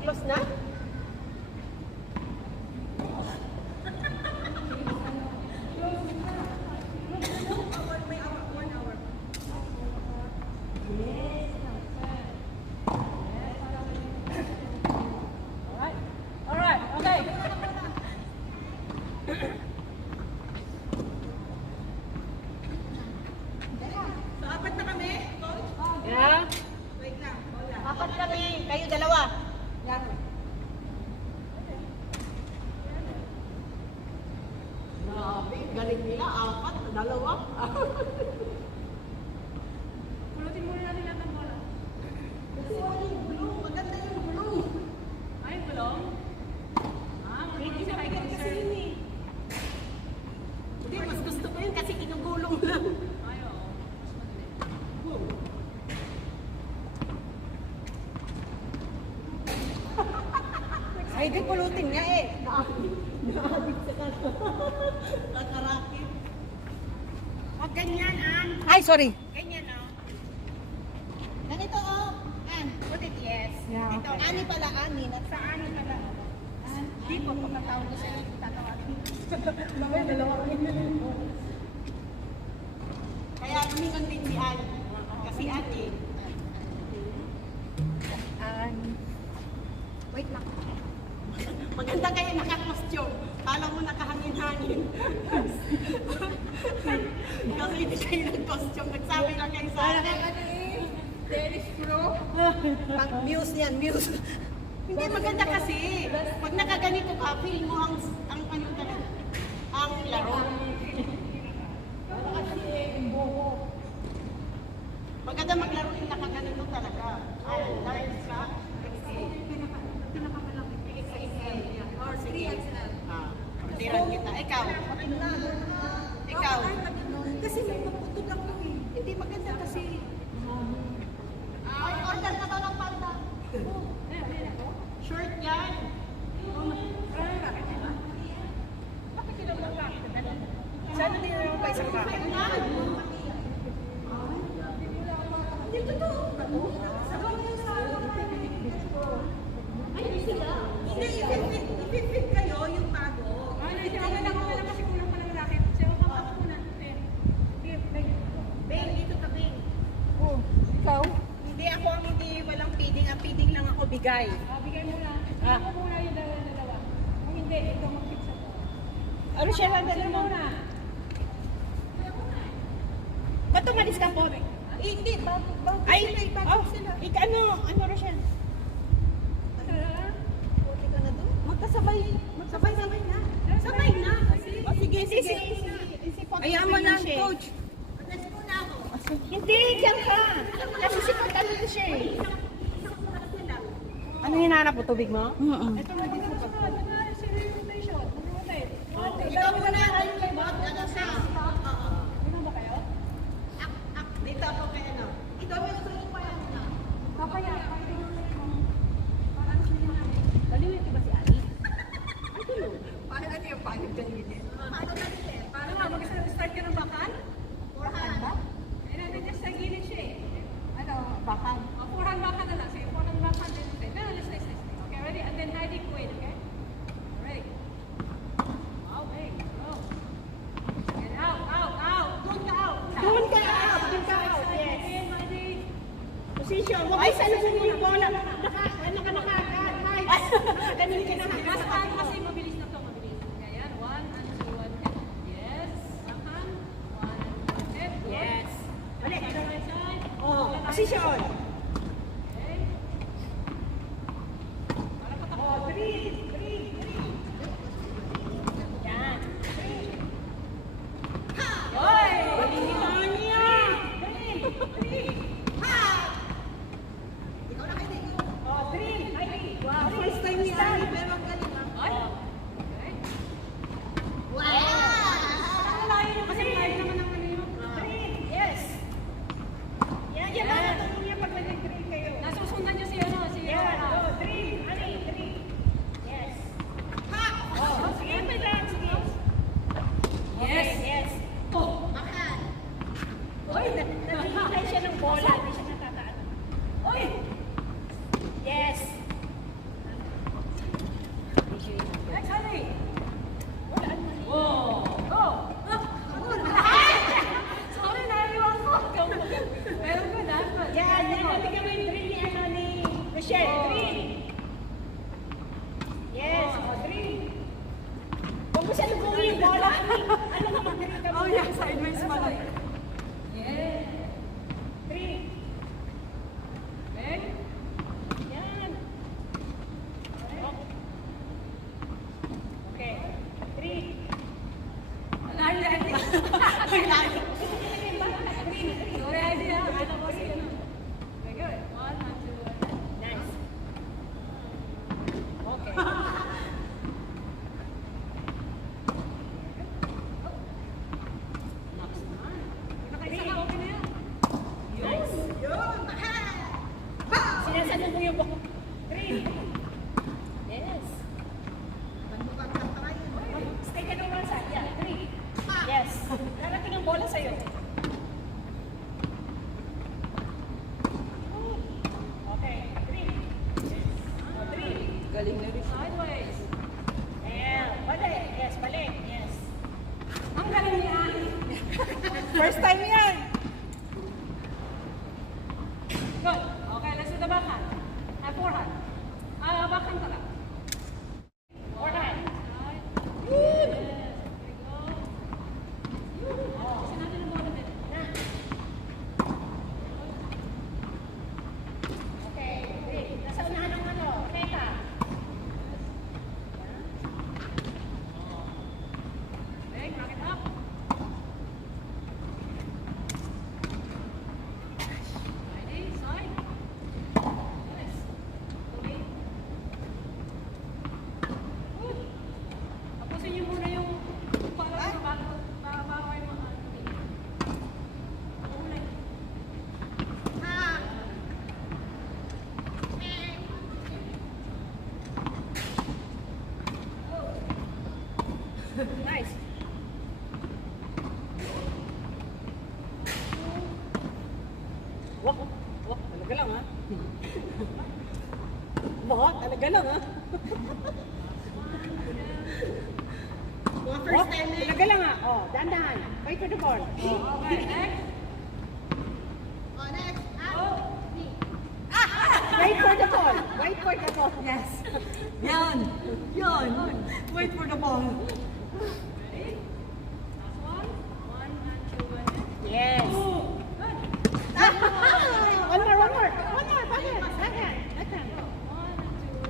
Close na? Alright, okay. So, apat na kami, Coach? Yeah. Wait lang, wala. Apat kami, kayo dalawa. Yan. Grabe, galing nila. Apat, dalawa. Pulutin muna natin lahat ng bola. Kasi wala yung gulong. Maganda yung gulong. Ay, gulong? Hindi na bigat kasi yun eh. Hindi, mas gusto ko yun kasi kinugulong lang. Ay, oo. Mas madali. Ay, di pulutin niya eh. Naabit sa kakarakit. Huwag ganyan, Ann. Ay, sorry. Ganyan, no? Ganito, oh. Ann, Put it, yes. Yeah, Ito, okay. Ani pala, Ani. sa ano pala? Di po, pagkatawag ko sila, tatawagin. Mamaya, dalawa kami na lang. Kaya lumingon din si Ann. Kasi Ani. Wait lang. Maganda kayo naka-costume. Kala mo nakahangin-hangin. Kasi hindi kayo nag-costume. Nagsabi lang kayo sa akin. Dennis Pro. Muse yan, muse. Hindi maganda kasi. Pag nakaganito ka, feel mo ang ano talaga, ang laro. Kasi yung buho. Maganda maglaro yung nakaganito talaga. Ay, large ka. Or 3XL. Tiran kita. Ikaw. Ikaw. Kasi may maputol lang ko eh. Hindi maganda kasi. Ay, order ka ba ng palda? Ayan ako. Short yan. Bakit tinawag ka? Sana din naman pa isang ka. Hindi totoo. Ay, sila. Hindi, ipit kayo yung bago. Hindi ako lang kasi kulang pa ng racket. Siya ako pa muna. Beng, dito ka, Beng. Oh, ikaw? Hindi ako ang hindi walang feeding. Ang feeding lang ako bigay. Bigay mo na. Bigay mo muna yung dalawa. Kung hindi, ito mag-fix ako. Ano siya lang Sino muna? Ba't umalis ka po? Hindi, bago Ay, sila, bago sila. Ano rin siya? Puti ka na doon? Magkasabay na. Sabay na. O sige, sige. Ayaw mo na, coach. Alas muna ako. Hindi, diyan ka. Kasi sipag ano na siya eh. Ano hinahanap mo? Tubig mo? Ito na din sa rotation. Rotate. Ikaw muna ang libot. Ano sa? Ano ba kayo? Dito ako kay ano. Ito may gusto pa yan na. Papaya. Parang siya namin. Baliwit ba si Ali? Ay, tulo. Paano ano yung paano ganyan? Paano ganyan? Paano nga, mag-start ka ng bakan? 400 ba? Eh, natin just sa gilid siya eh. Ano? Bakan. 400 bakan na lang. Sige, 400 bakan din. No, let's. Okay, ready? And then 90 kuwait, okay? Ready? Okay, go. And out. Doon ka out. Doon ka out. Doon ka out. Yes. Okay, ready? Position. Ay, sana sa yung bola. Nakakahit. Ganun ka na. Last time kasi mabilis na to, mabilis. Ayan, 1 and 2 and yes. Bakan. 1 and 2 and Yes. Balik. Right side. Oh, position. Okay. Para patak. Oh, 3. Yan. Hoy! Balihan niya. siya ng bola, hindi siya natataan. Oy! Yes! Next, Ali. Whoa. Go. Sorry, naiwan ko. Pero good, ah. Good. Yan, nalagyan mo yung drill ni ano ni Michelle. Drill. Yes, drill. Huwag mo siya lubuhin yung bola. Ano mo mag-drill ka mo? Oh, yeah, sideways pala. Yeah. Drill. Okay. Yan. Okay. Drill. Lali, Ali. Sorry, Ali, ah. Ano ko si ano? Okay, good. 1, 2, 3. Nice. Okay. Nakaisa ka, okay na yan. Nice. Sinasabi mo yung buko. Drill. Yes. Stay ka naman sa yeah, drill. Yes. Narating ang bola sa'yo. Okay. Drill. Oh, drill. Galing na rin. Sideways. Yeah. Balik. Yes, balik. Yes. Ang galing ni Ali. First time yan. Good. Okay, let's do the backhand. Forehand. Backhand ka lang. Forehand. Right. Yes. There we go. Kasi natin ang bola din. Na. Okay. Drill. Nasa unahan ng ano. Teka. Okay, crack it up. Ready? Side. Yes. Okay. Good. Tapusin niyo muna yung para bago yung mga ulay. Nice. Wah, wah, talaga lang ha. Wah, talaga lang ha. First time eh. Talaga lang ha. Oh, dahan-dahan. Wait for the ball. Okay, next. Wait for the ball. Wait for the ball. Yes. Yan. Yan. Wait for the ball. Ready? Last one. 1, 2, 1. Yes. Good. One more, one more. One more. Backhand. Backhand. Backhand. 1, 2,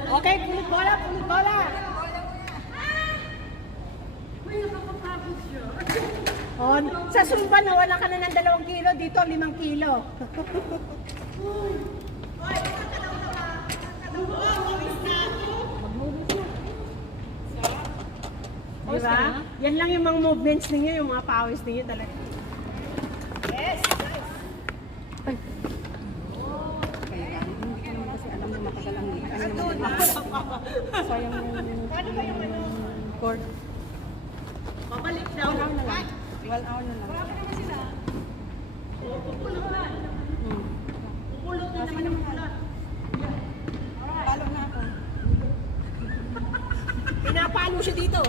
3. Okay, pulit bola, pulit bola. May nakakapagod siya. Oh, sa Zumba, nawala ka na ng 2 kilo. Dito, 5 kilo. Diba? Yan lang yung mga movements ninyo, yung mga pawis ninyo talaga. Yes! Nice! Kasi alam mo matagal ang sayang yung paano ba yung ano? Cord. Pabalik daw. 1 hour na lang. 1 hour na lang. Marami naman sila. Pupulutan. Pulot na naman ang pulot. Palo na ako. Pinapalo siya dito.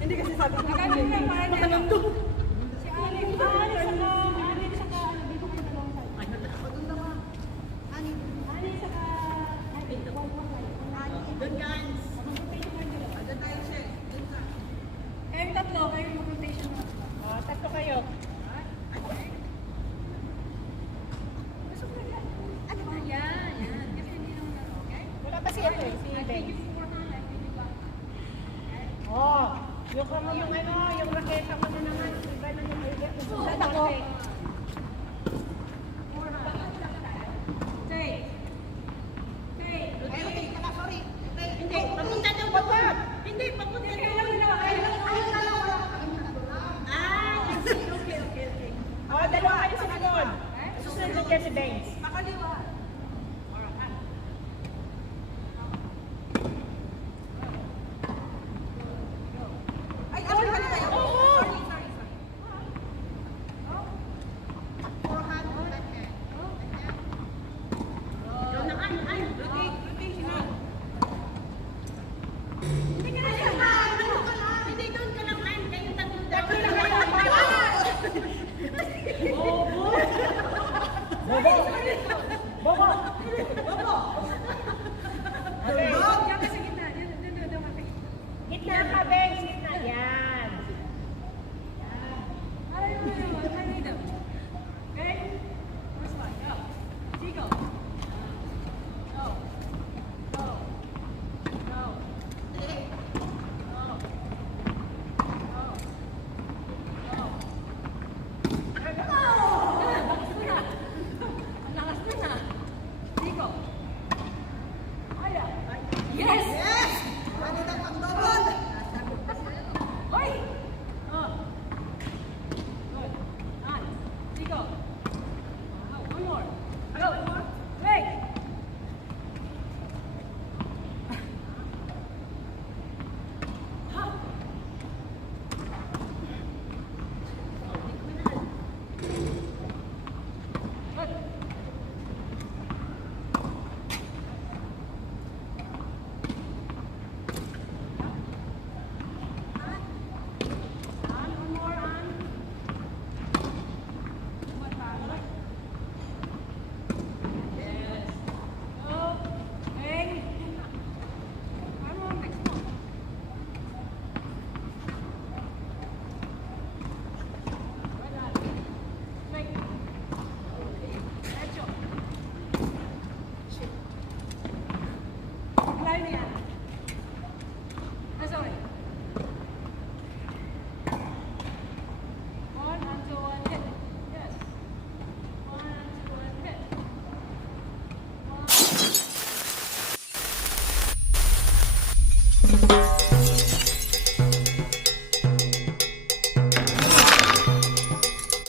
Hindi kasi sabi ko. Magaling lang, magaling. Si Ali. Ali saka, dito kayo dalawang side. Ali saka, Doon guys. kayong tatlo, kayong mag-rotation mo. Oh, tatlo kayo. Ano ba? Yan, yan. Kasi hindi naman ano, okay? Wala pa si ano eh, si I Ben. think you forehand, I think you back. Oh, yung ano, yung raketa mo na naman. Iba na yung susunod ako. Stay. Stay. Hindi, papunta daw baba. Hindi, papunta daw. Okay. Oh, dalawa kayo sa likod. Susunod din si Benz.